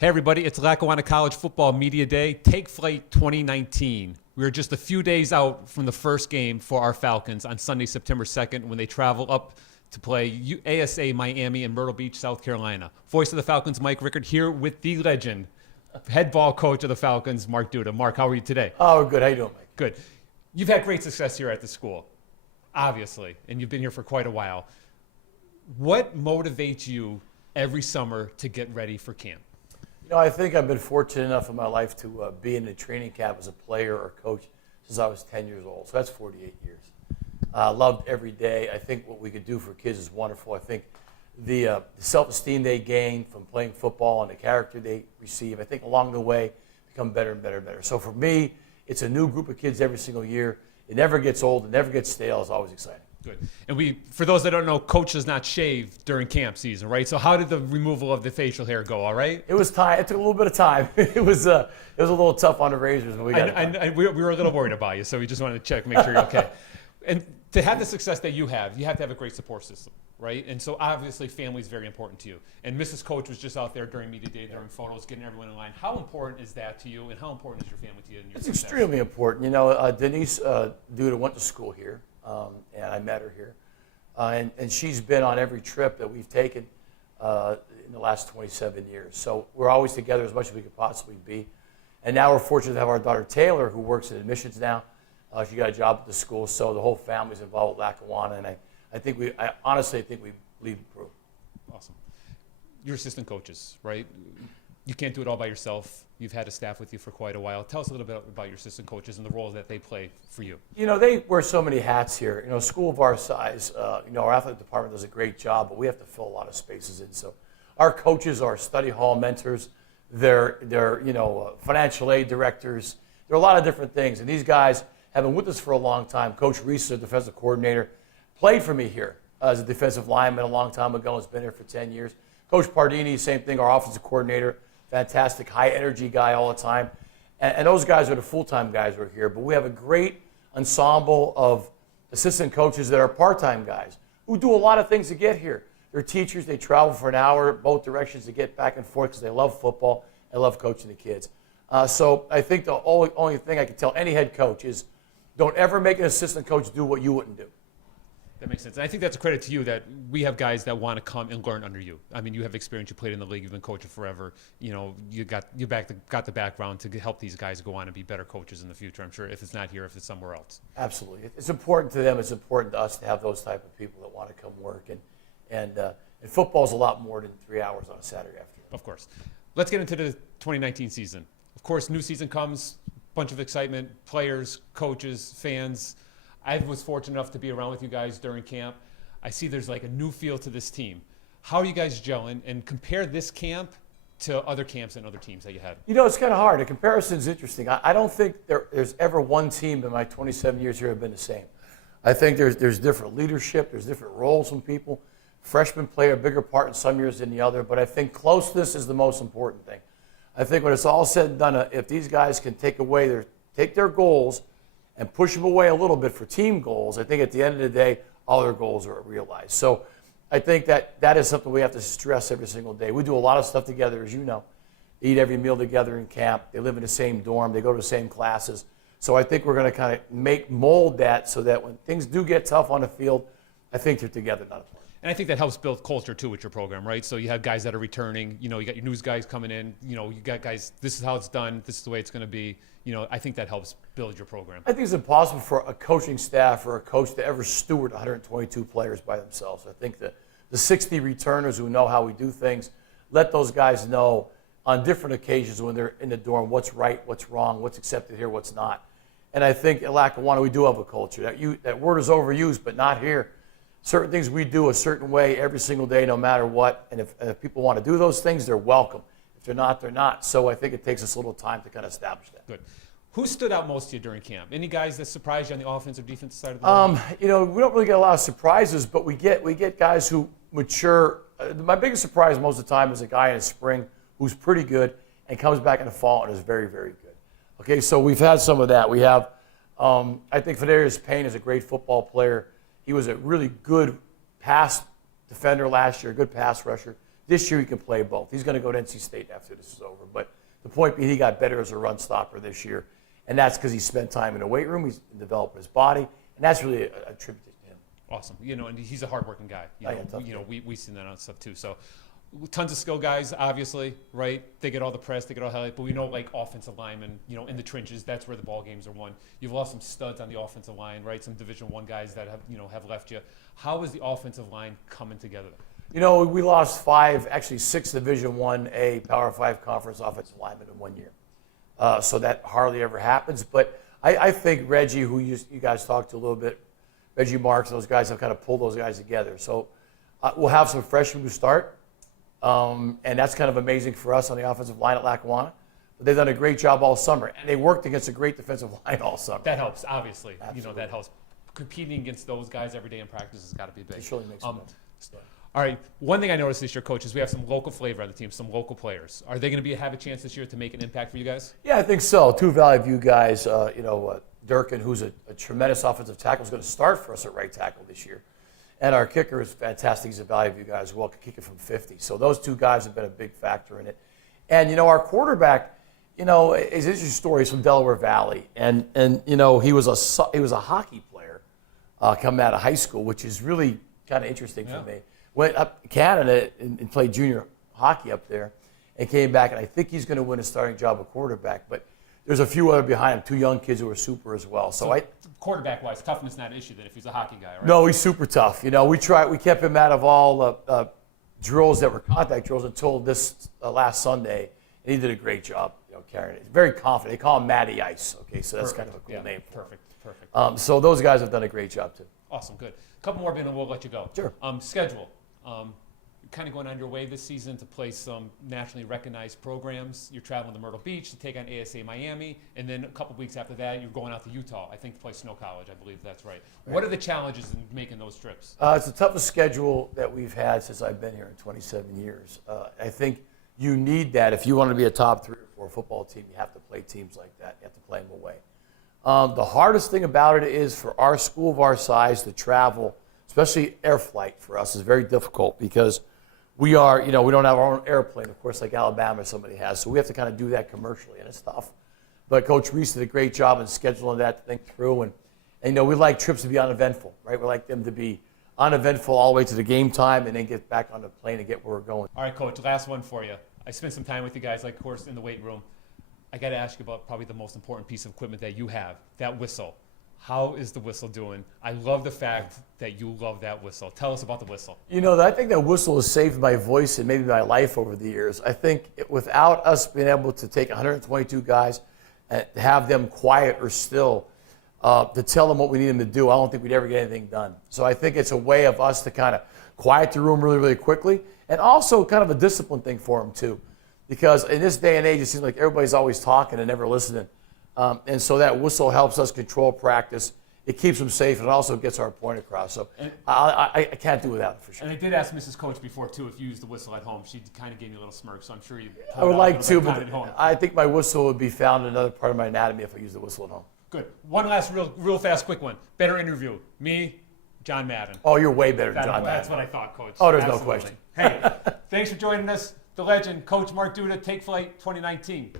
Hey everybody, it's Lackawanna College Football Media Day, Take Flight 2019. We are just a few days out from the first game for our Falcons on Sunday, September 2nd, when they travel up to play ASA Miami in Myrtle Beach, South Carolina. Voice of the Falcons, Mike Rickard, here with the legend, head ball coach of the Falcons, Mark Duda. Mark, how are you today? Oh, good. How you doing, Mike? Good. You've had great success here at the school, obviously, and you've been here for quite a while. What motivates you every summer to get ready for camp? You know, I think I've been fortunate enough in my life to be in a training camp as a player or coach since I was 10 years old. So that's 48 years. Loved every day. I think what we could do for kids is wonderful. I think the self-esteem they gain from playing football and the character they receive, I think along the way become better and better and better. So for me, it's a new group of kids every single year. It never gets old. It never gets stale. It's always exciting. Good. And for those that don't know, coach does not shave during camp season, right? So how did the removal of the facial hair go? All right. It was time. It took a little bit of time. It was a little tough on the razors, but we got it. We were a little worried about you, so we just wanted to check, make sure you're okay. And to have the success that you have to have a great support system, right? And so obviously family is very important to you. And Mrs. Coach was just out there during media day, during photos, getting everyone in line. How important is that to you, and how important is your family to you? And your It's success? extremely important. You know, Denise Duda went to school here, and I met her here. And she's been on every trip that we've taken in the last 27 years. So we're always together as much as we could possibly be. And now we're fortunate to have our daughter Taylor, who works in admissions now. She got a job at the school, so the whole family's involved with Lackawanna. And I honestly think we lead the group. Awesome. You're assistant coaches, right? You can't do it all by yourself. You've had a staff with you for quite a while. Tell us a little bit about your assistant coaches and the role that they play for you. You know, they wear so many hats here. You know, a school of our size, our athletic department does a great job, but we have to fill a lot of spaces in. So our coaches are study hall mentors. They're financial aid directors. There are a lot of different things. And these guys have been with us for a long time. Coach Reese, the defensive coordinator, played for me here as a defensive lineman a long time ago. Has been here for 10 years. Coach Pardini, same thing, our offensive coordinator. Fantastic, high-energy guy all the time. And those guys are the full-time guys who are here. But we have a great ensemble of assistant coaches that are part-time guys who do a lot of things to get here. They're teachers. They travel for an hour both directions to get back and forth because they love football and love coaching the kids. So I think the only thing I can tell any head coach is don't ever make an assistant coach do what you wouldn't do. That makes sense. And I think that's a credit to you that we have guys that want to come and learn under you. I mean, you have experience. You played in the league. You've been coaching forever. You know, you got the background to help these guys go on and be better coaches in the future, I'm sure, if it's not here, if it's somewhere else. Absolutely. It's important to them. It's important to us to have those type of people that want to come work. And football's a lot more than 3 hours on a Saturday afternoon. Of course. Let's get into the 2019 season. Of course, new season comes, bunch of excitement, players, coaches, fans. I was fortunate enough to be around with you guys during camp. I see there's like a new feel to this team. How are you guys gelling? And compare this camp to other camps and other teams that you had. You know, it's kind of hard. The comparison's interesting. I don't think there's ever one team in my 27 years here have been the same. I think there's different leadership. There's different roles from people. Freshmen play a bigger part in some years than the other. But I think closeness is the most important thing. I think when it's all said and done, if these guys can take their goals and push them away a little bit for team goals, I think at the end of the day, all their goals are realized. So I think that is something we have to stress every single day. We do a lot of stuff together, as you know. They eat every meal together in camp. They live in the same dorm. They go to the same classes. So I think we're going to kind of mold that so that when things do get tough on the field, I think they're together, not apart. And I think that helps build culture, too, with your program, right? So you have guys that are returning. You know, you got your news guys coming in. You know, you got guys, this is how it's done. This is the way it's going to be. You know, I think that helps build your program. I think it's impossible for a coaching staff or a coach to ever steward 122 players by themselves. I think the 60 returners who know how we do things, let those guys know on different occasions when they're in the dorm what's right, what's wrong, what's accepted here, what's not. And I think at Lackawanna we do have a culture. That word is overused, but not here. Certain things we do a certain way every single day, no matter what. And if people want to do those things, they're welcome. If they're not, they're not. So I think it takes us a little time to kind of establish that. Good. Who stood out most to you during camp? Any guys that surprised you on the offensive, defensive side of the ball? You know, we don't really get a lot of surprises, but we get guys who mature. My biggest surprise most of the time is a guy in the spring who's pretty good and comes back in the fall and is very, very good. Okay, so we've had some of that. We have, I think Fadarius Payne is a great football player. He was a really good pass defender last year, a good pass rusher. This year he can play both. He's going to go to NC State after this is over. point being he got better as a run stopper this year. And that's because he spent time in the weight room. He's developed his body. And that's really a tribute to him. Awesome. And he's a hardworking guy. We've seen that on stuff too. So tons of skill guys, obviously, right? They get all the press, they get all the highlight, but we know like offensive linemen, in the trenches, that's where the ball games are won. You've lost some studs on the offensive line, right? Some Division I guys that have left you. How is the offensive line coming together? We lost 6 Division I Power 5 conference offensive linemen in 1 year. So that hardly ever happens. But I think Reggie, who you guys talked to a little bit, Reggie Marks, those guys have kind of pulled those guys together. So we'll have some freshmen who start. And that's kind of amazing for us on the offensive line at Lackawanna. But they've done a great job all summer. And they worked against a great defensive line all summer. That helps, obviously. Absolutely. That helps. Competing against those guys every day in practice has got to be big. It surely makes sense. All right. One thing I noticed this year, Coach, is we have some local flavor on the team, some local players. Are they going to have a chance this year to make an impact for you guys? Yeah, I think so. 2 Valley View guys, Durkin, who's a tremendous offensive tackle, is going to start for us at right tackle this year. And our kicker is fantastic. He's a Valley View guy as well, can kick it from 50. So those 2 guys have been a big factor in it. And, our quarterback, is an interesting story. He's from Delaware Valley. And he was a hockey player coming out of high school, which is really kind of interesting for me. Went up to Canada and played junior hockey up there and came back. And I think he's going to win a starting job at quarterback. But there's a few other behind him, 2 young kids who are super as well. So quarterback-wise, toughness not an issue then if he's a hockey guy, right? No, he's super tough. We kept him out of all drills that were contact drills until this last Sunday, and he did a great job, carrying it. He's very confident. They call him Matty Ice. Okay, so that's kind of a cool name. Perfect. So those guys have done a great job too. Awesome, good. A couple more, Ben, and we'll let you go. Sure. Schedule. You're kind of going on your way this season to play some nationally recognized programs. You're traveling to Myrtle Beach to take on ASA Miami, and then a couple weeks after that, you're going out to Utah, I think, to play Snow College. I believe that's right. What are the challenges in making those trips? It's the toughest schedule that we've had since I've been here in 27 years. I think you need that. If you want to be a top 3 or 4 football team, you have to play teams like that. You have to play them away. The hardest thing about it is for our school of our size to travel, especially air flight for us, is very difficult because we are, we don't have our own airplane, of course, like Alabama or somebody has. So we have to kind of do that commercially, and it's tough. But Coach Reese did a great job in scheduling that to think through. And we like trips to be uneventful, right? We like them to be uneventful all the way to the game time and then get back on the plane and get where we're going. All right, Coach, last one for you. I spent some time with you guys, of course, in the weight room. I got to ask you about probably the most important piece of equipment that you have, that whistle. How is the whistle doing? I love the fact that you love that whistle. Tell us about the whistle. I think that whistle has saved my voice and maybe my life over the years. I think without us being able to take 122 guys and have them quiet or still to tell them what we need them to do, I don't think we'd ever get anything done. So I think it's a way of us to kind of quiet the room really, really quickly, and also kind of a discipline thing for them too. Because in this day and age, it seems like everybody's always talking and never listening. And so that whistle helps us control practice. It keeps them safe, and it also gets our point across. So I can't do without it for sure. And I did ask Mrs. Coach before, too, if you used the whistle at home. She kind of gave me a little smirk, so I'm sure you I would like to, but I think my whistle would be found in another part of my anatomy if I used the whistle at home. Good. One last real fast, quick one. Better interview, me, John Madden. Oh, you're way better than John Madden. That's what I thought, Coach. Oh, there's Absolutely. no question. Hey, thanks for joining us. The legend, Coach Mark Duda, Take Flight 2019.